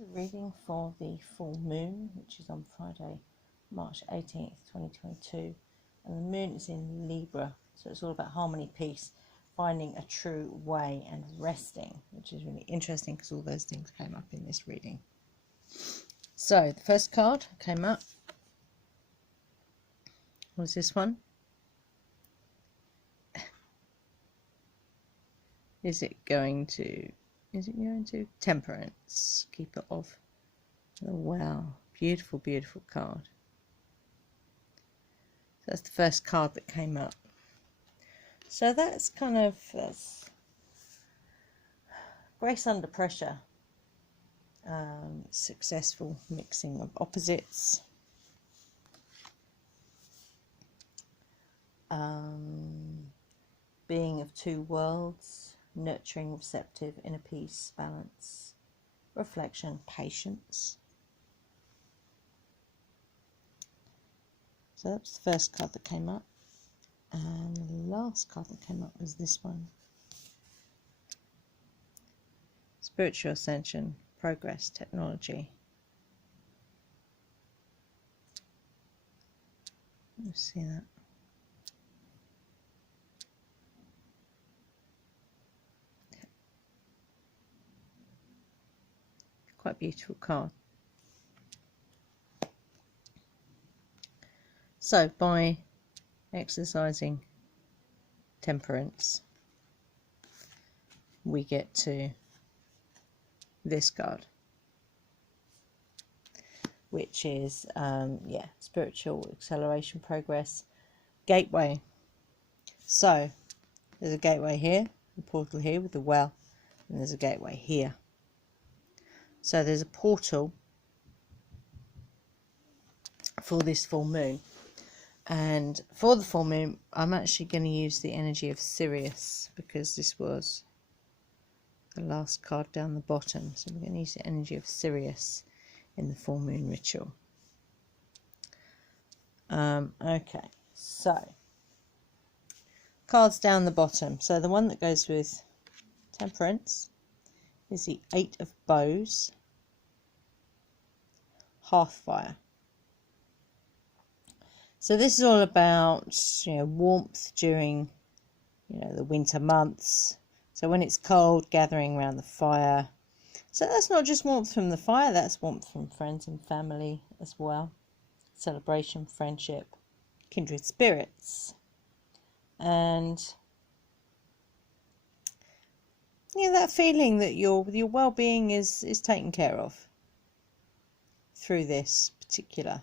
is a reading for the full moon, which is on Friday, March 18th, 2022. And the moon is in Libra, so it's all about harmony, peace, finding a true way and resting, which is really interesting because all those things came up in this reading. So the first card came up was this one. Is it going to Temperance, Keeper of the Well. Beautiful, beautiful card. So that's the first card that came up. So that's grace under pressure. Successful mixing of opposites. Being of two worlds. Nurturing, receptive, inner peace, balance, reflection, patience. So that's the first card that came up. And the last card that came up was this one. Spiritual ascension, progress, technology. Let's see that. Quite beautiful card. So by exercising temperance, we get to this card, which is spiritual acceleration, progress, gateway. So there's a gateway here, a portal here with the well, and there's a gateway here. So there's a portal for this full moon, and for the full moon I'm actually going to use the energy of Sirius, because this was the last card down the bottom. So we're going to use the energy of Sirius in the full moon ritual. Okay, so cards down the bottom. So the one that goes with Temperance is the Eight of Bows, Hearthfire. So this is all about, warmth during, the winter months. So when it's cold, gathering around the fire. So that's not just warmth from the fire, that's warmth from friends and family as well. Celebration, friendship, kindred spirits. And that feeling that your well-being is taken care of through this particular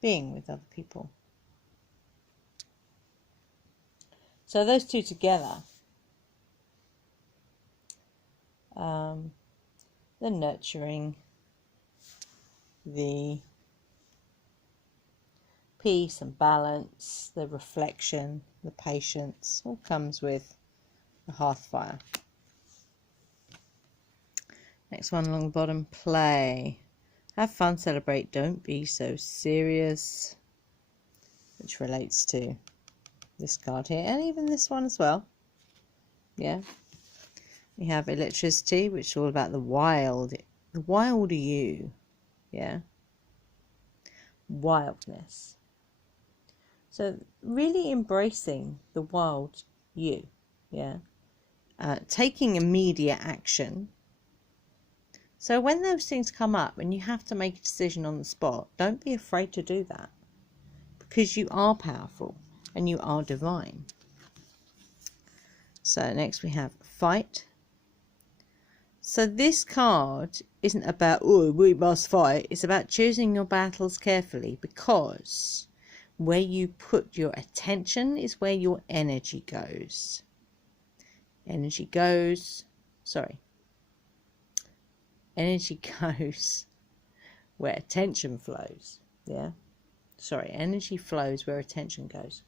being with other people. So those two together, the nurturing, the peace and balance, the reflection, the patience, all comes with the Hearthfire. Next one along the bottom, play. Have fun, celebrate, don't be so serious. Which relates to this card here, and even this one as well. Yeah. We have electricity, which is all about the wild. The wild you. Yeah. Wildness. So really embracing the wild you. Yeah. Taking immediate action. So when those things come up and you have to make a decision on the spot, don't be afraid to do that, because you are powerful and you are divine. So next we have fight. So this card isn't about, oh, we must fight. It's about choosing your battles carefully, because where you put your attention is where your energy goes. Energy goes where attention flows. Yeah. Sorry, energy flows where attention goes.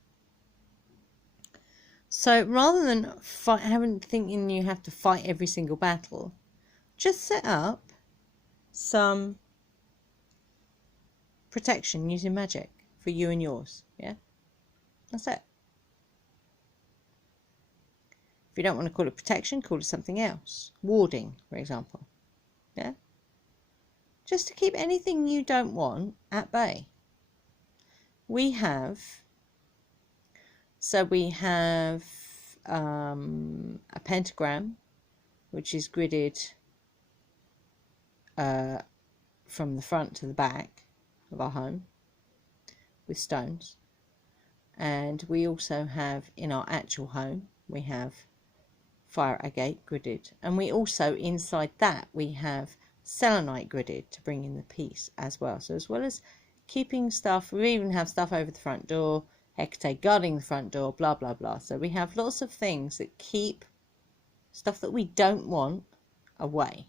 So rather than thinking you have to fight every single battle, just set up some protection using magic for you and yours. Yeah. That's it. If you don't want to call it protection, call it something else. Warding, for example. Yeah? Just to keep anything you don't want at bay. We have a pentagram, which is gridded from the front to the back of our home with stones. And we also have, in our actual home, we have fire agate gridded. And we also, inside that, we have selenite gridded to bring in the peace as well. So as well as keeping stuff, we even have stuff over the front door, Hecate guarding the front door, blah, blah, blah. So we have lots of things that keep stuff that we don't want away,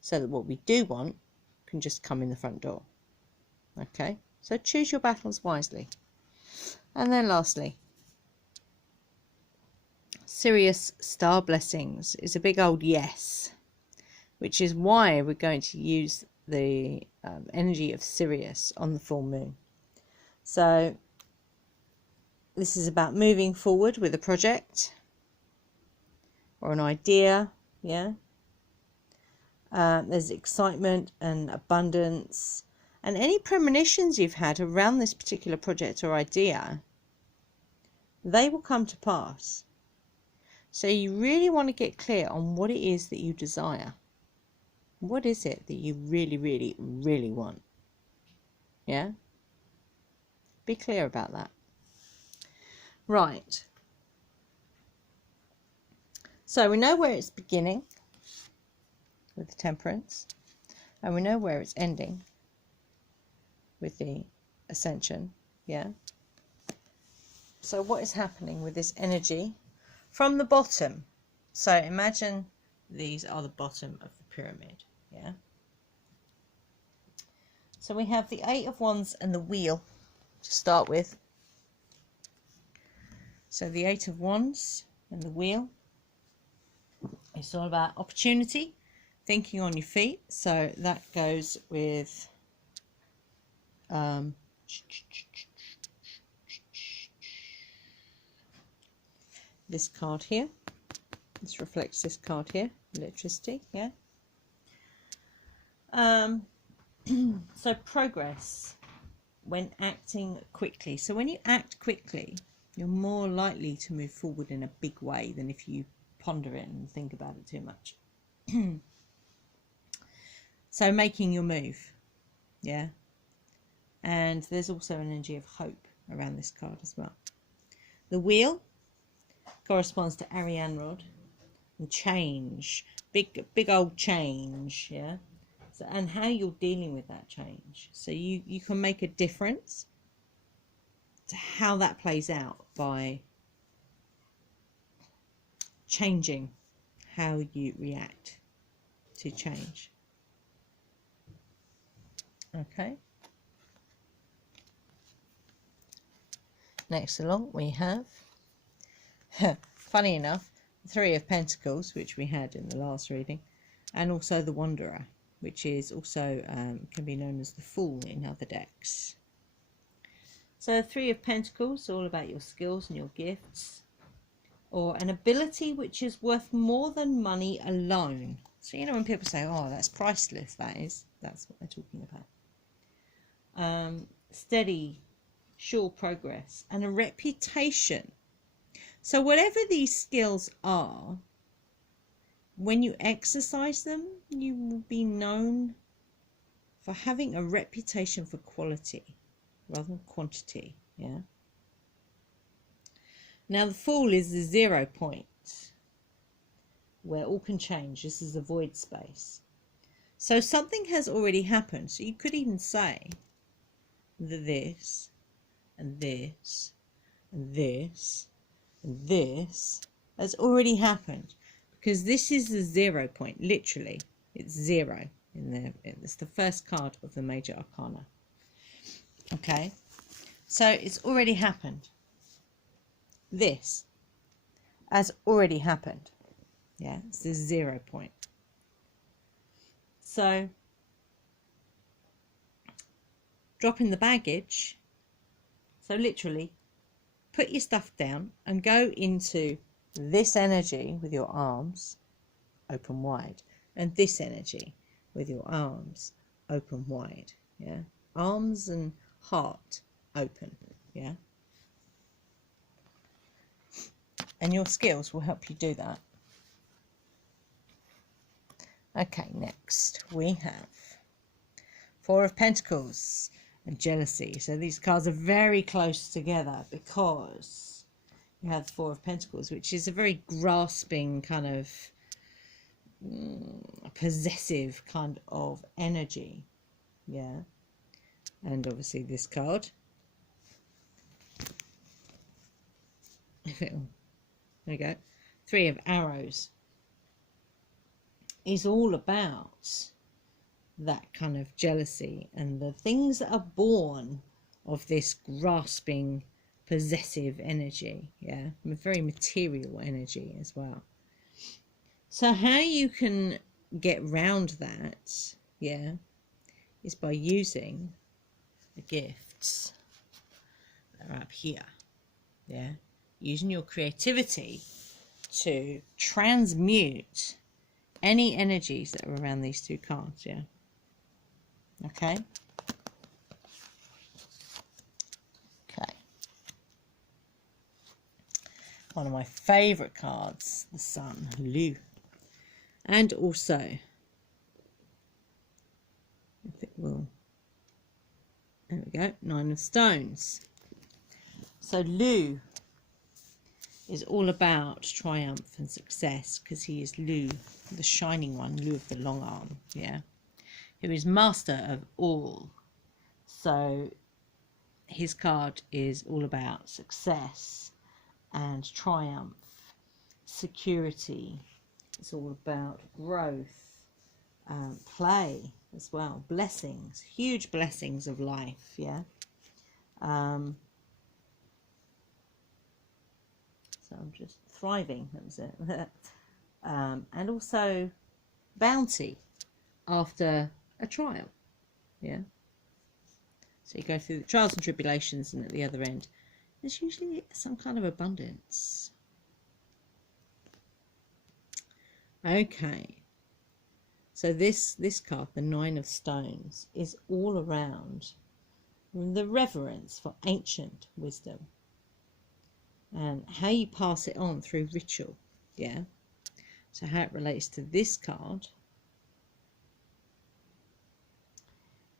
so that what we do want can just come in the front door. Okay, so choose your battles wisely. And then lastly, Sirius star blessings is a big old yes, which is why we're going to use the energy of Sirius on the full moon. So this is about moving forward with a project or an idea. Yeah, there's excitement and abundance, and any premonitions you've had around this particular project or idea, they will come to pass. So you really want to get clear on what it is that you desire. What is it that you really, really, really want? Yeah? Be clear about that. Right. So we know where it's beginning with the Temperance, and we know where it's ending with the Ascension. Yeah? So what is happening with this energy from the bottom? So imagine these are the bottom of the pyramid. Yeah. So we have the Eight of Wands and the Wheel to start with. So the Eight of Wands and the Wheel, it's all about opportunity, thinking on your feet. So that goes with this card here. This reflects this card here, electricity. Yeah. So progress when acting quickly. So when you act quickly, you're more likely to move forward in a big way than if you ponder it and think about it too much. So making your move. Yeah. And there's also an energy of hope around this card as well. The Wheel corresponds to Ariane rod and change, big old change. Yeah. So, and how you're dealing with that change. So you can make a difference to how that plays out by changing how you react to change. Okay. Next along we have, funny enough, the Three of Pentacles, which we had in the last reading, and also the Wanderer, which is also can be known as the Fool in other decks. So Three of Pentacles, all about your skills and your gifts, or an ability which is worth more than money alone. So you know when people say, oh, that's priceless, that's what they're talking about. Steady, sure progress, and a reputation. So whatever these skills are, when you exercise them, you will be known for having a reputation for quality rather than quantity. Yeah. Now the Fool is the 0 point where all can change. This is a void space. So something has already happened. So you could even say that this and this and this and this has already happened. Because this is the 0 point, literally, it's 0 in there. It's the first card of the Major Arcana. Okay, so it's already happened. This has already happened. Yeah, it's the 0 point. So, dropping the baggage. So literally, put your stuff down and go into this energy with your arms open wide, and this energy with your arms open wide. Yeah, arms and heart open. Yeah, and your skills will help you do that. Okay, next we have Four of Pentacles and jealousy. So these cards are very close together because you have the Four of Pentacles, which is a very grasping kind of possessive kind of energy. Yeah, and obviously this card, there we go, Three of Arrows, is all about that kind of jealousy and the things that are born of this grasping possessive energy. Yeah, very material energy as well. So how you can get round that, yeah, is by using the gifts that are up here. Yeah, using your creativity to transmute any energies that are around these two cards. Yeah, okay. Okay, one of my favorite cards, the Sun, Lu. And also, if it will, there we go, Nine of Stones. So Lu is all about triumph and success, because he is Lu, the shining one, Lu of the long arm, yeah, who is master of all. So his card is all about success and triumph, security. It's all about growth, play as well, blessings, huge blessings of life, yeah. So I'm just thriving, that was it. And also bounty after a trial, yeah. So you go through the trials and tribulations, and at the other end there's usually some kind of abundance. Okay, so this card, the Nine of Stones, is all around the reverence for ancient wisdom and how you pass it on through ritual. Yeah, so how it relates to this card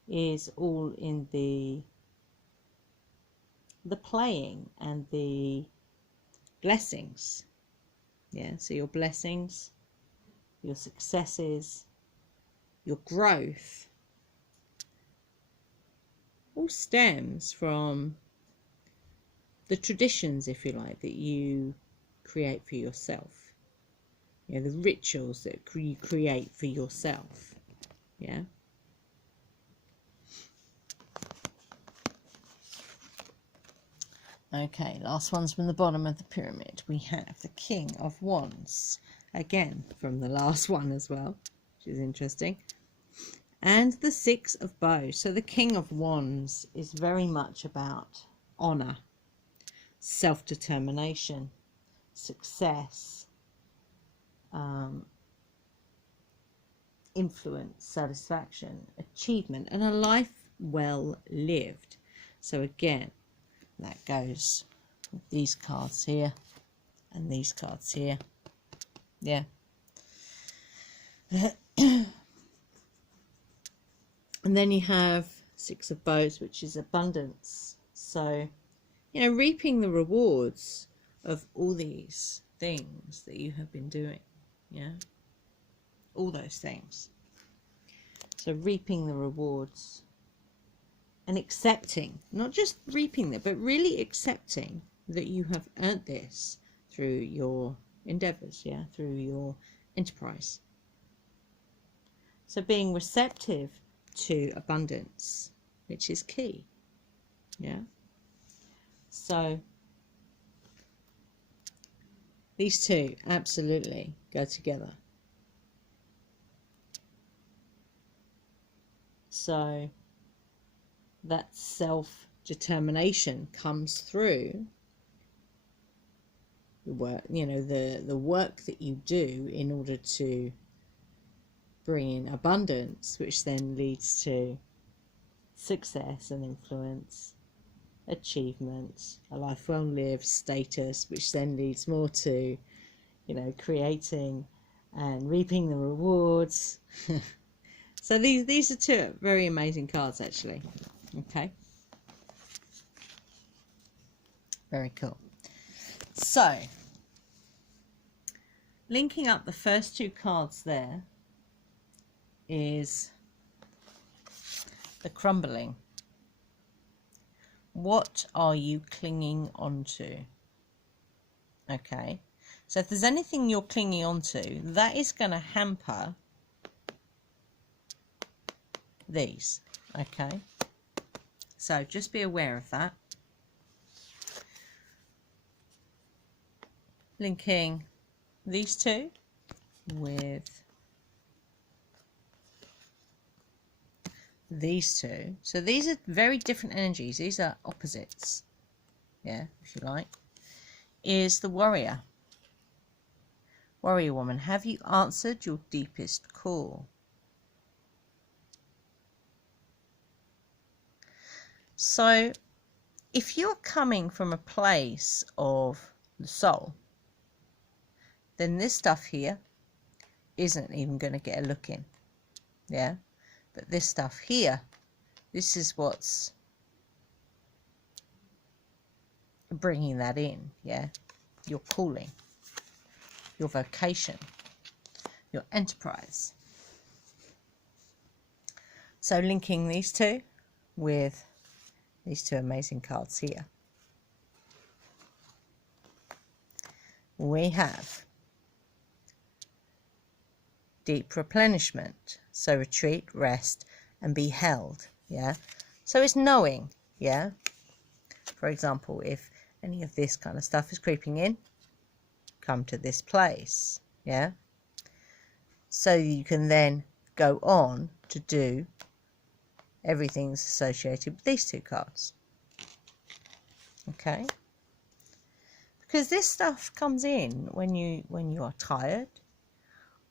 is all in the playing and the blessings. Yeah, so your blessings, your successes, your growth all stems from the traditions, if you like, that you create for yourself. You know, the rituals that you create for yourself. Yeah. Okay, last ones from the bottom of the pyramid. We have the King of Wands, again from the last one as well, which is interesting, and the Six of Bows. So the King of Wands is very much about honor, self-determination, success, influence, satisfaction, achievement, and a life well lived. So again, that goes with these cards here and these cards here. Yeah. And then you have Six of Bows, which is abundance. So, you know, reaping the rewards of all these things that you have been doing. Yeah. All those things. So reaping the rewards and accepting, not just reaping them, but really accepting that you have earned this through your endeavors, yeah, through your enterprise. So being receptive to abundance, which is key, yeah. So these two absolutely go together. So that self-determination comes through the work, you know, the work that you do in order to bring in abundance, which then leads to success and influence, achievement, a life well lived, status, which then leads more to, you know, creating and reaping the rewards. So these are two very amazing cards, actually. Okay, very cool. So linking up the first two cards there is the crumbling. What are you clinging onto? Okay, so if there's anything you're clinging onto, that is going to hamper these. Okay, so just be aware of that. Linking these two with these two. So these are very different energies. These are opposites. Yeah, if you like. Is the warrior. Warrior woman, have you answered your deepest call? So if you're coming from a place of the soul, then this stuff here isn't even going to get a look in. Yeah, but this stuff here, this is what's bringing that in. Yeah, your calling, your vocation, your enterprise. So linking these two with these two amazing cards here, we have deep replenishment. So retreat, rest, and be held. Yeah, so it's knowing. Yeah, for example, if any of this kind of stuff is creeping in, come to this place. Yeah, so you can then go on to do everything that's associated with these two cards. Okay, because this stuff comes in when you are tired,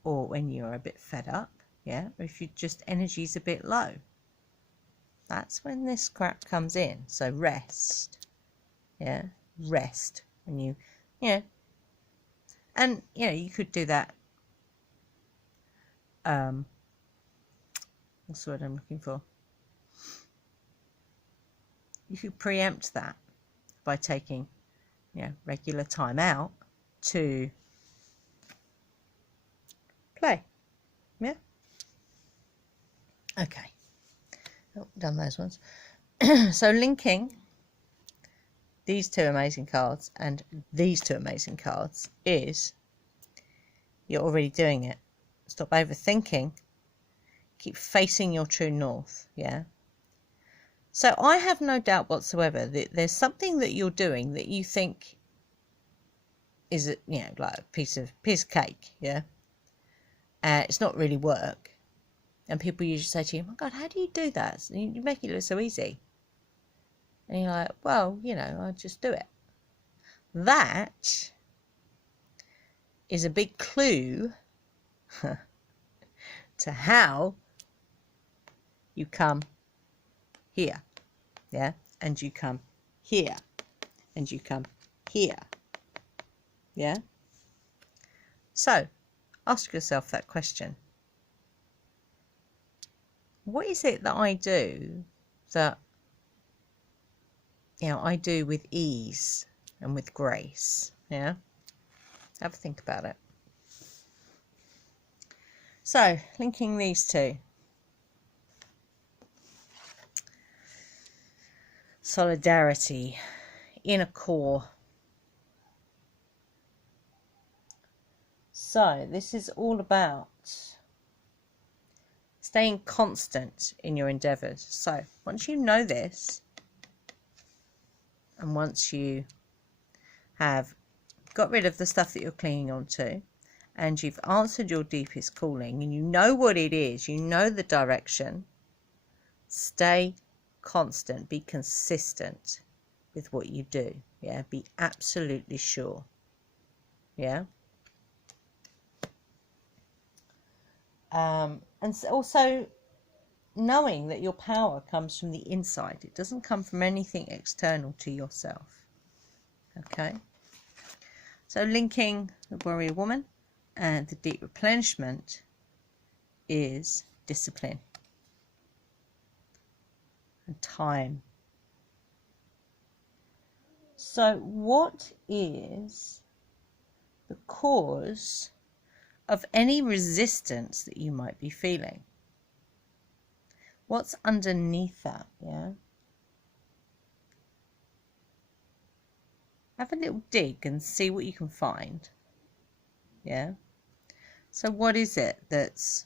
or when you're a bit fed up. Yeah, or if you just energy's a bit low, that's when this crap comes in. So rest. Yeah, rest when you, and you could do that. What's the word I'm looking for? You could preempt that by taking, regular time out to play. Yeah. Okay. Oh, done those ones. So linking these two amazing cards and these two amazing cards is you're already doing it. Stop overthinking. Keep facing your true north. Yeah. So I have no doubt whatsoever that there's something that you're doing that you think is, like a piece of cake. Yeah. It's not really work. And people usually say to you, oh my God, how do you do that? You make it look so easy. And you're like, well, I just do it. That is a big clue to how you come here. Yeah? And you come here. And you come here. Yeah? So, ask yourself that question. What is it that I do that, I do with ease and with grace? Yeah? Have a think about it. So, linking these two. Solidarity, inner core. So, this is all about staying constant in your endeavours. So once you know this, and once you have got rid of the stuff that you're clinging on to, and you've answered your deepest calling, and you know what it is, you know the direction, stay constant, be consistent with what you do. Yeah, be absolutely sure. Yeah. And also knowing that your power comes from the inside. It doesn't come from anything external to yourself. Okay. So linking the warrior woman and the deep replenishment is discipline and time. So what is the cause of any resistance that you might be feeling? What's underneath that? Yeah. Have a little dig and see what you can find. Yeah. So what is it that's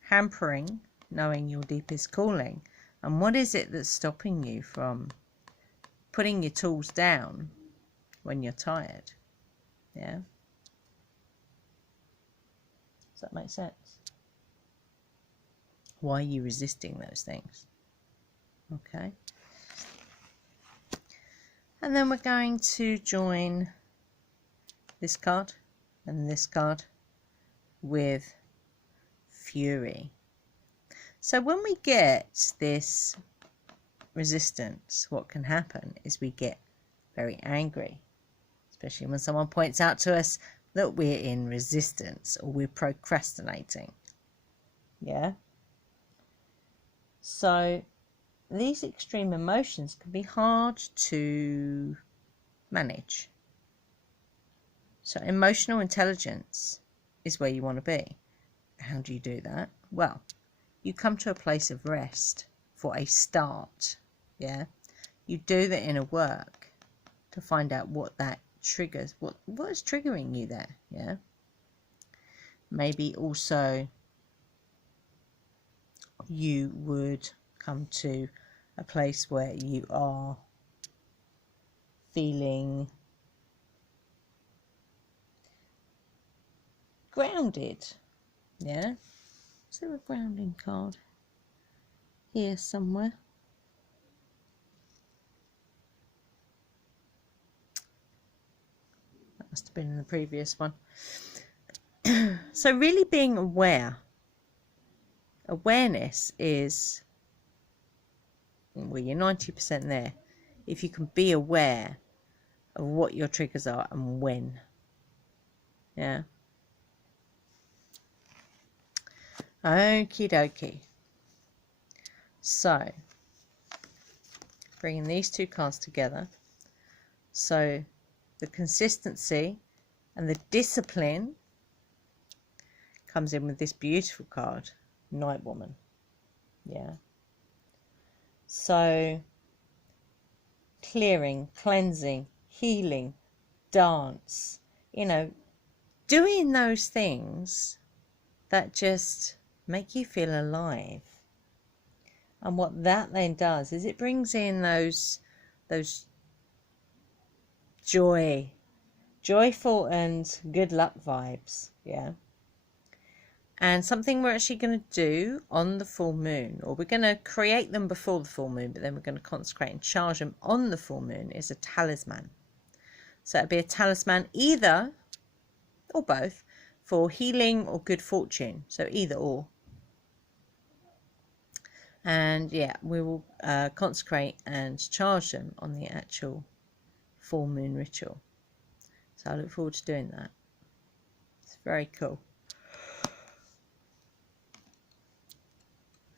hampering knowing your deepest calling? And what is it that's stopping you from putting your tools down when you're tired? Yeah. Does that make sense? Why are you resisting those things? Okay. And then we're going to join this card and this card with fury. So when we get this resistance, what can happen is we get very angry, especially when someone points out to us that we're in resistance or we're procrastinating. Yeah. So these extreme emotions can be hard to manage. So emotional intelligence is where you want to be. How do you do that? Well, you come to a place of rest for a start. Yeah. You do the inner work to find out what that triggers, what is triggering you there. Yeah. Maybe also you would come to a place where you are feeling grounded. Yeah. Is there a grounding card here somewhere? That must have been in the previous one. So really being aware. Awareness is, well, you're 90% there. If you can be aware of what your triggers are and when. Yeah. Okie dokie. So, bringing these two cards together. So, the consistency and the discipline comes in with this beautiful card, Night Woman. Yeah. So, clearing, cleansing, healing, dance, you know, doing those things that just make you feel alive. And what that then does is it brings in those joyful and good luck vibes. Yeah. And something we're actually going to do on the full moon, or we're going to create them before the full moon, but then we're going to consecrate and charge them on the full moon, is a talisman. So it'll be a talisman either, or both, for healing or good fortune. So either or. And yeah, we will consecrate and charge them on the actual full moon ritual. So I look forward to doing that. It's very cool.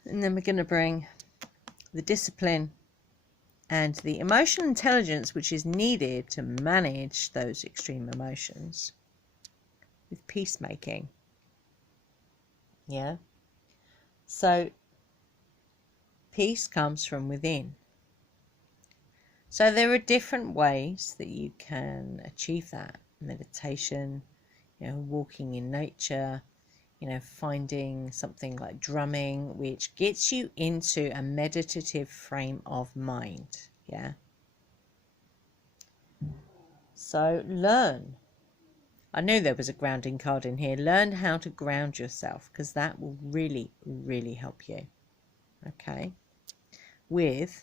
And then we're going to bring the discipline and the emotional intelligence which is needed to manage those extreme emotions with peacemaking. Yeah. So peace comes from within. So there are different ways that you can achieve that. Meditation, you know, walking in nature, you know, finding something like drumming, which gets you into a meditative frame of mind. Yeah. So learn. I knew there was a grounding card in here. Learn how to ground yourself, because that will really, really help you. Okay. With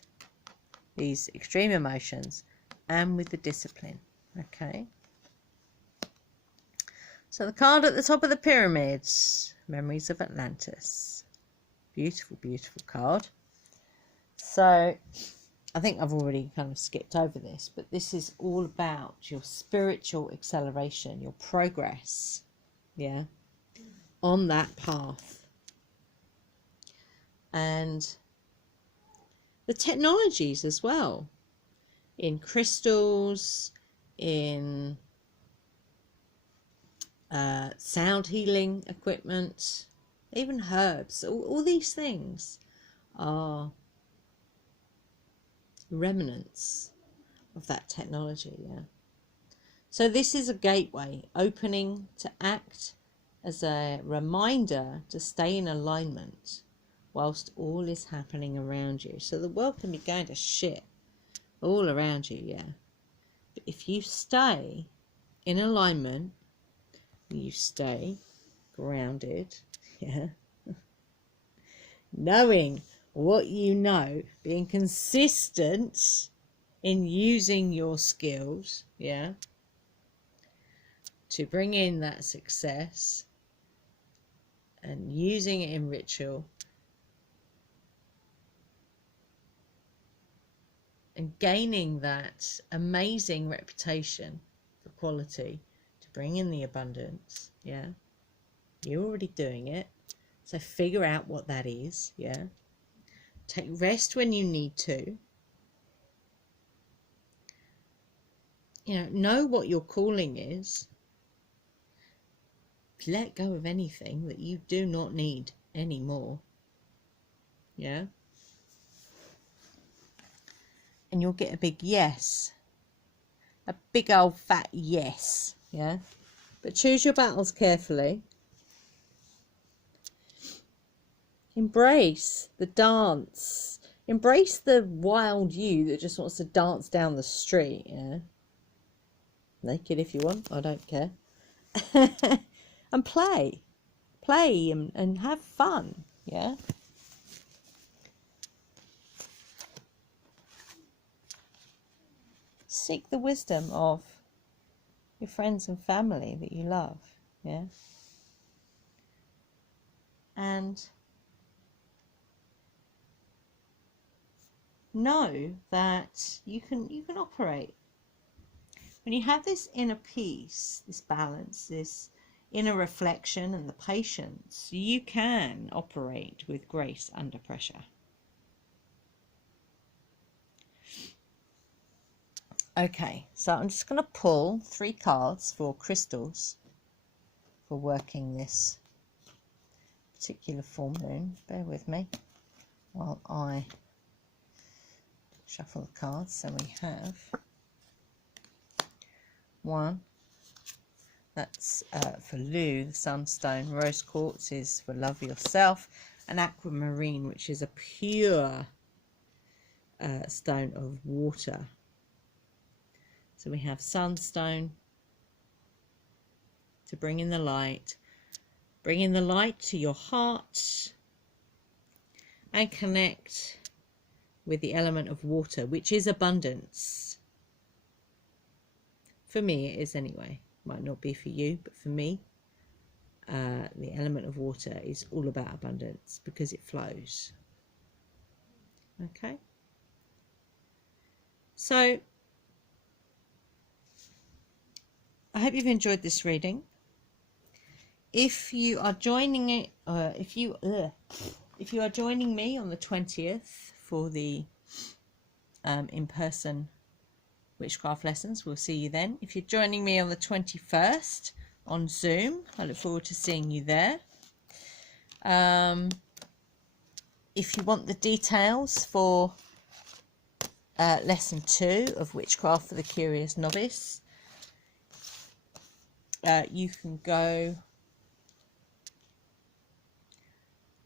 these extreme emotions and with the discipline. Okay. So the card at the top of the pyramids, Memories of Atlantis. Beautiful, beautiful card. So I think I've already kind of skipped over this, but this is all about your spiritual acceleration, your progress, yeah, on that path. And the technologies as well, in crystals, in sound healing equipment, even herbs, all these things are remnants of that technology, yeah. So this is a gateway opening to act as a reminder to stay in alignment whilst all is happening around you. So the world can be going to shit all around you, yeah. But if you stay in alignment, you stay grounded, yeah, knowing what you know, being consistent in using your skills, yeah, to bring in that success and using it in ritual and gaining that amazing reputation for quality to bring in the abundance, yeah. You're already doing it, so figure out what that is, yeah. Take rest when you need to. You know what your calling is. Let go of anything that you do not need anymore. Yeah? And you'll get a big yes. A big old fat yes. Yeah? But choose your battles carefully. Embrace the dance. Embrace the wild you that just wants to dance down the street. Yeah? Naked if you want. I don't care. And play and have fun, yeah. Seek the wisdom of your friends and family that you love, yeah. And know that you can operate when you have this inner peace, this balance, this inner reflection and the patience. You can operate with grace under pressure. Okay, so I'm just going to pull 3 cards for crystals for working this particular full moon. Bear with me while I shuffle the cards. So we have 1. That's for Lou, the sunstone. Rose quartz is for love yourself. And aquamarine, which is a pure stone of water. So we have sunstone to bring in the light. Bring in the light to your heart and connect with the element of water, which is abundance. For me, it is anyway. Might not be for you, but for me, the element of water is all about abundance because it flows. Okay? So, I hope you've enjoyed this reading. If you are joining it, if you are joining me on the 20th for the in-person witchcraft lessons, we'll see you then. If you're joining me on the 21st on Zoom, I look forward to seeing you there. If you want the details for lesson 2 of Witchcraft for the Curious Novice, you can go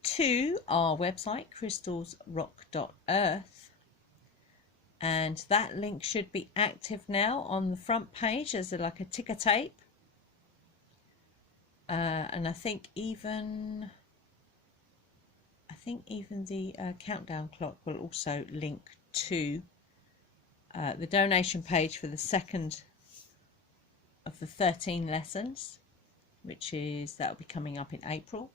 to our website, crystalsrock.earth, and that link should be active now on the front page as like a ticker tape, and I think even the countdown clock will also link to the donation page for the second of the 13 lessons. that'll be coming up in April.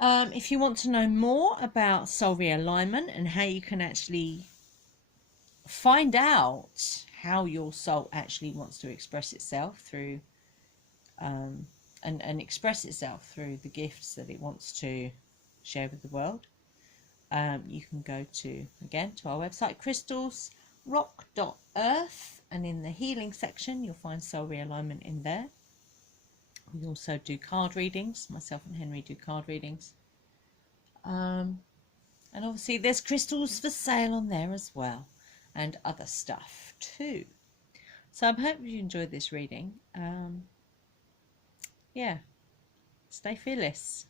If you want to know more about soul realignment and how you can actually find out how your soul actually wants to express itself through and express itself through the gifts that it wants to share with the world, you can go to our website, crystalsrock.earth, and in the healing section you'll find soul realignment in there. We also do card readings. Myself and Henry do card readings, and obviously there's crystals for sale on there as well, and other stuff too. So I hope you enjoyed this reading. Yeah, stay fearless.